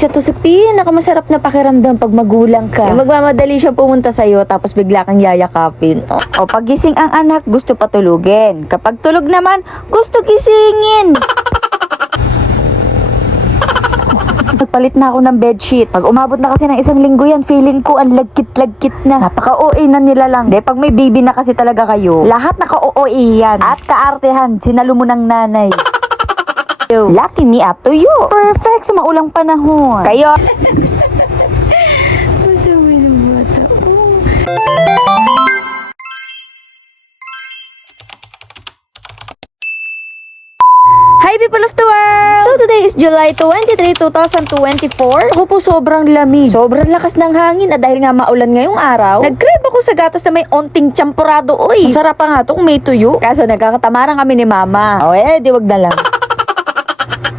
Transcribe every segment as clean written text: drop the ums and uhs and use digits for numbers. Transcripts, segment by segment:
Isa to sa pinakamasarap na pakiramdam pag magulang ka. Yung magmamadali siya pumunta sa'yo tapos bigla kang yayakapin. O pagising ang anak, gusto patulugin. Kapag tulog naman, gusto gisingin. Nagpalit na ako ng bedsheet. Pag umabot na kasi ng isang linggo yan, feeling ko ang lagkit-lagkit na. Napaka-OA na nila lang. De, pag may baby na kasi talaga kayo, lahat naka-OA yan. At kaartehan, sinalo mo ng nanay. Lucky me up to you. Perfect sa maulang panahon. Kayo. Hi people of the world! So today is July 23, 2024. Ako po sobrang lamig. Sobrang lakas ng hangin at dahil nga maulan ngayong araw, nag-crave ako sa gatas na may onting champurado. Uy, masarap pa nga to kung may tuyo. Kaso nagkakatamaran kami ni mama. O di wag na lang.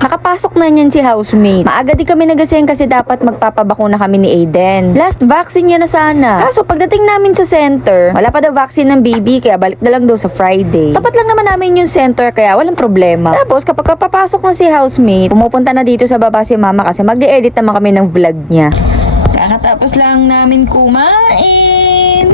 Nakapasok na niyan si housemate. Maaga di kami nagasing kasi dapat magpapabakuna kami ni Aiden. Last vaccine niya na sana. Kaso pagdating namin sa center, wala pa daw vaccine ng baby kaya balik na lang daw sa Friday. Tapat lang naman namin yung center kaya walang problema. Tapos kapag papasok na si housemate, pumupunta na dito sa baba si mama kasi mag-e-edit naman kami ng vlog niya. Kakatapos lang namin kumain.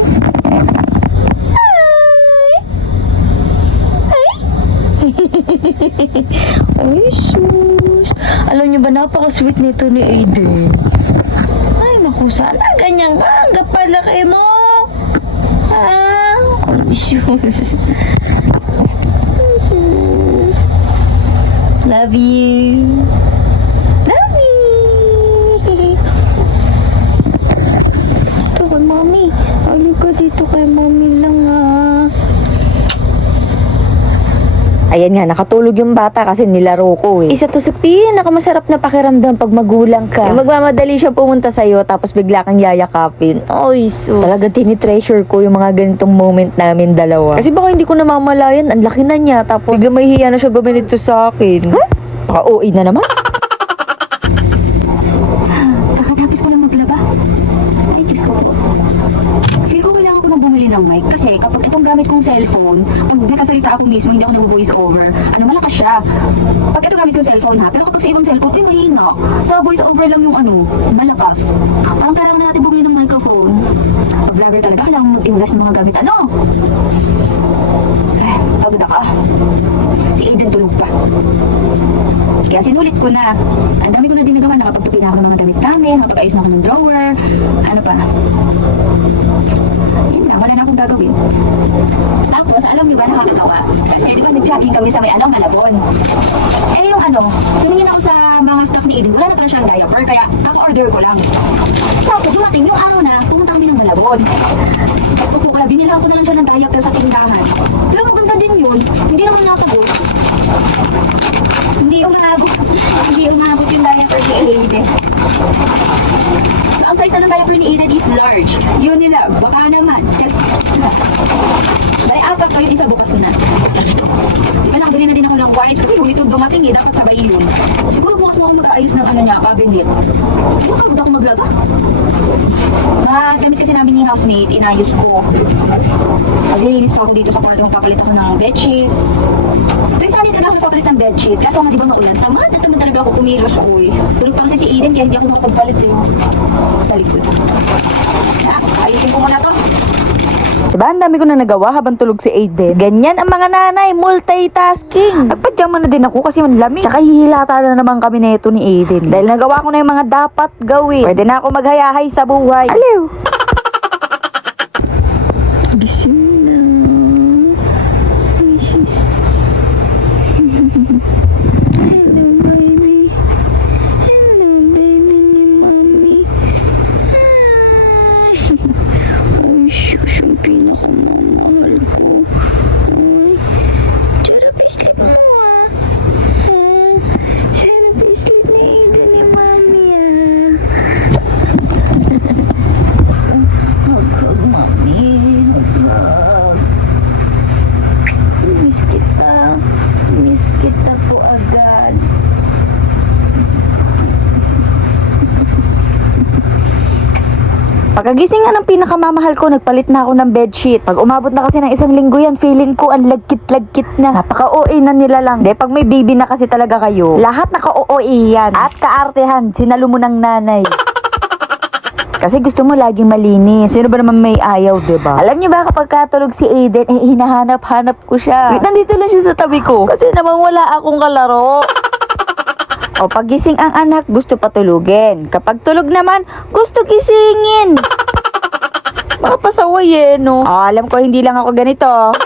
Uy, sus. Alam niyo ba, napaka-sweet nito ni Aiden. Ay, naku, sana ganyan ka. Ang kapalaki mo. Uy, sus. Love you. Love you. Ito kay mami. Halika dito kay mami lang Ayan nga, nakatulog yung bata kasi nilaro ko Isa to sa pinakamasarap na pakiramdam pag magulang ka. Yung magmamadali siya pumunta sa'yo tapos bigla kang yayakapin. Oy, sus. Talaga tinitreasure ko yung mga ganitong moment namin dalawa. Kasi baka hindi ko namamalayan, ang laki na niya. Tapos bigla may hiya na siya gawin ito sa akin. Baka OA na naman. Kakatapos ko lang maglaba. Ay, Diyos ko. Feel ko kailangan ko bumili ng mic kasi kapag itong gamit kong cellphone, pag nakasalita ako mismo, hindi ako nag-voice over, malakas siya. Pag ito gamit kong cellphone ha, pero kapag sa ibang cellphone, mahina. Sa voice over lang yung malakas. Parang kailangan natin bumili ng microphone. Pag vlogger talaga, kailangan mag-invest ng mga gamit pagod ako. Si Aiden tulog pa. Kaya sinulit ko na. Ang dami ko na din nagawa. Nakapagtupi na ako ng mga damit namin, nakapag-ayos na ako ng drawer. Ano pa? Yun na, wala na akong gagawin. Tapos, alam niyo ba, nakakatawa? Kasi di ba nag-jogging kami sa may Malabon. Yung tumingin ako sa mga stocks ni Aiden, wala na pala siyang diaper, kaya order ko lang. So, dumating yung araw na, pumunta kami ng Malabon. Tapos ko kaya binilang ko na lang siya ng diaper sa tindahan. Pero maganda din yun, hindi naman natagos. Hindi umabot yung diaper ni Aiden. So, ang size ng diaper ni Aiden is large. Yun nila, baka naman. Just, dahil apat pa yung isa bukas na. Diba nakabili na din ako ng wipes kasi kung ito dumating dapat sabay yun. Siguro bukas mo ako mag-aayos ng cabinet. Siguro pagod ako maglaba. Gamit kasi namin ni housemate, inayos ko. Naglilinis pa ako dito sa kwarto, magpapalit ako ng bedsheet. Tuwing saan talaga ako papalit ng bedsheet. Kaso nga di ba maulan, tamad talaga ako kumilos Tulog pa kasi si Aiden kaya hindi ako makapagpalit sa likod. Ayusin ko muna to. Diba, ang dami ko na nagawa habang tulog si Aiden. Ganyan ang mga nanay, multitasking. Nagpadyama na din ako kasi manlamig. Tsaka hihilata na naman kami na ito ni Aiden. Dahil nagawa ko na yung mga dapat gawin. Pwede na ako maghayahay sa buhay. Aliw! Gising na. Ay, sis. Hello, baby. Hello, baby ni mami. Ay. Ay, sus, yung pinakamamahal ko. Ay. Sarap sleep mo Sarap sleep ni Aiden ni mami Hug, hug, mami. Hug. Pagkagising nga ng pinakamamahal ko, nagpalit na ako ng bedsheet. Pag umabot na kasi ng isang linggo yan, feeling ko ang lagkit-lagkit na. Napaka-OA na nila lang. De, pag may baby na kasi talaga kayo, lahat naka-OA yan. At kaartehan, sinalo mo ng nanay. Kasi gusto mo laging malinis. Sino ba naman may ayaw, diba? Alam niyo ba kapag katulog si Aiden, hinahanap-hanap ko siya. Wait, nandito lang siya sa tabi ko. Kasi naman wala akong kalaro. O pagising ang anak, gusto patulugin. Kapag tulog naman, gusto gisingin. Mga pasaway no? Alam ko hindi lang ako ganito.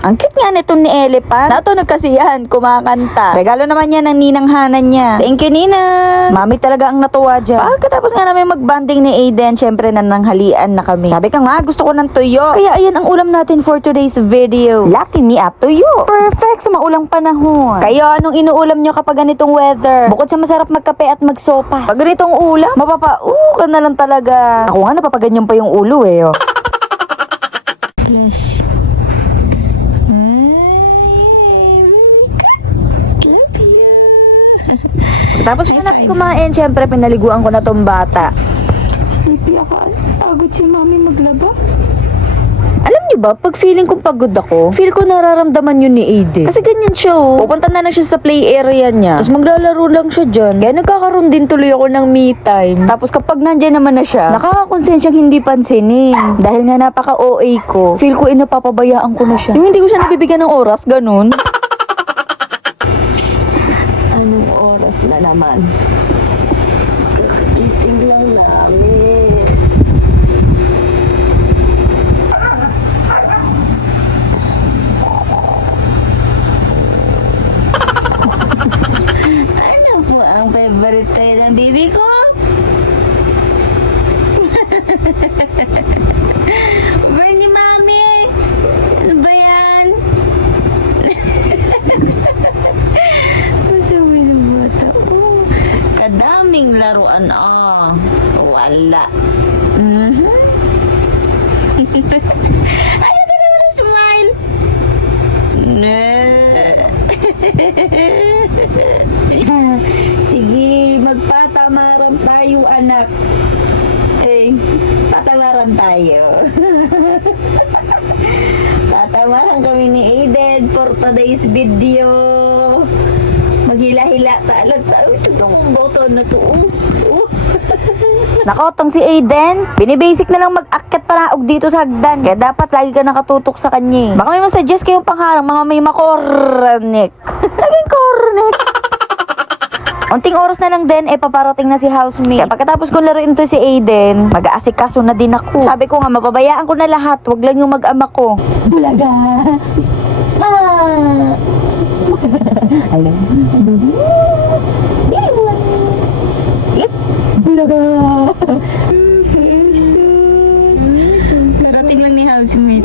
Ang cute nga nitong ni Elephant. Natunog kasi yan, kumakanta. Regalo naman yan ng ninanghanan niya. Thank you, Nina. Mami talaga ang natuwa dyan. Pagkatapos nga namin magbanding ni Aiden, syempre nananghalian na kami. Sabi ka nga, gusto ko ng tuyo. Kaya ayan ang ulam natin for today's video. Lucky me at tuyo. Perfect sa maulang panahon. Kayo, anong inuulam nyo kapag ganitong weather? Bukod sa masarap magkape at magsopas. Pag ganitong ulam, ka na lang talaga. Ako nga, napapaganyan pa yung ulo oh. Plus. Tapos hanap kumain, syempre pinaliguan ko na tong bata. Sleepy ako. Pagod si mami maglaba. Alam niyo ba, pag feeling kong pagod ako, feel ko nararamdaman yun ni Aiden. Kasi ganyan siya Pupunta na lang siya sa play area niya. Tapos maglalaro lang siya dyan. Kaya nagkakaroon din tuloy ako ng me time. Tapos kapag nandyan naman na siya, nakakakonsensyang hindi pansinin. Dahil nga napaka-OA ko, feel ko inapapabayaan ko na siya. Yung hindi ko siya nabibigyan ng oras, ganun. Anong oras na naman? Kakagising lang namin. Ano po ang favorite tayo ng baby ko? Bernie Mami! Ano ba yan? Masawin ang bata. Kadaming laruan wala. Ayaw ka naman ang smile. Sige, magpatamaran tayo anak. Patamaran tayo. Patamaran kami ni Aiden for today's video. Maghila-hila talag tayo. Ito ang boto na to. Nako, tong si Aiden, binibasic na lang mag-akyat paraog dito sa hagdan. Kaya dapat lagi ka nakatutok sa kanya. Baka may masuggest kayong pangharang, mga may makornek. Naging kornek. Unting oras na lang din, paparating na si housemate. Kaya pagkatapos kong laruin to si Aiden, mag-aasikaso na din ako. Sabi ko nga, mapabayaan ko na lahat. Wag lang yung mag-ama ko. Bulaga! Alam. Bulaga! Jesus! Darating lang ni housemate.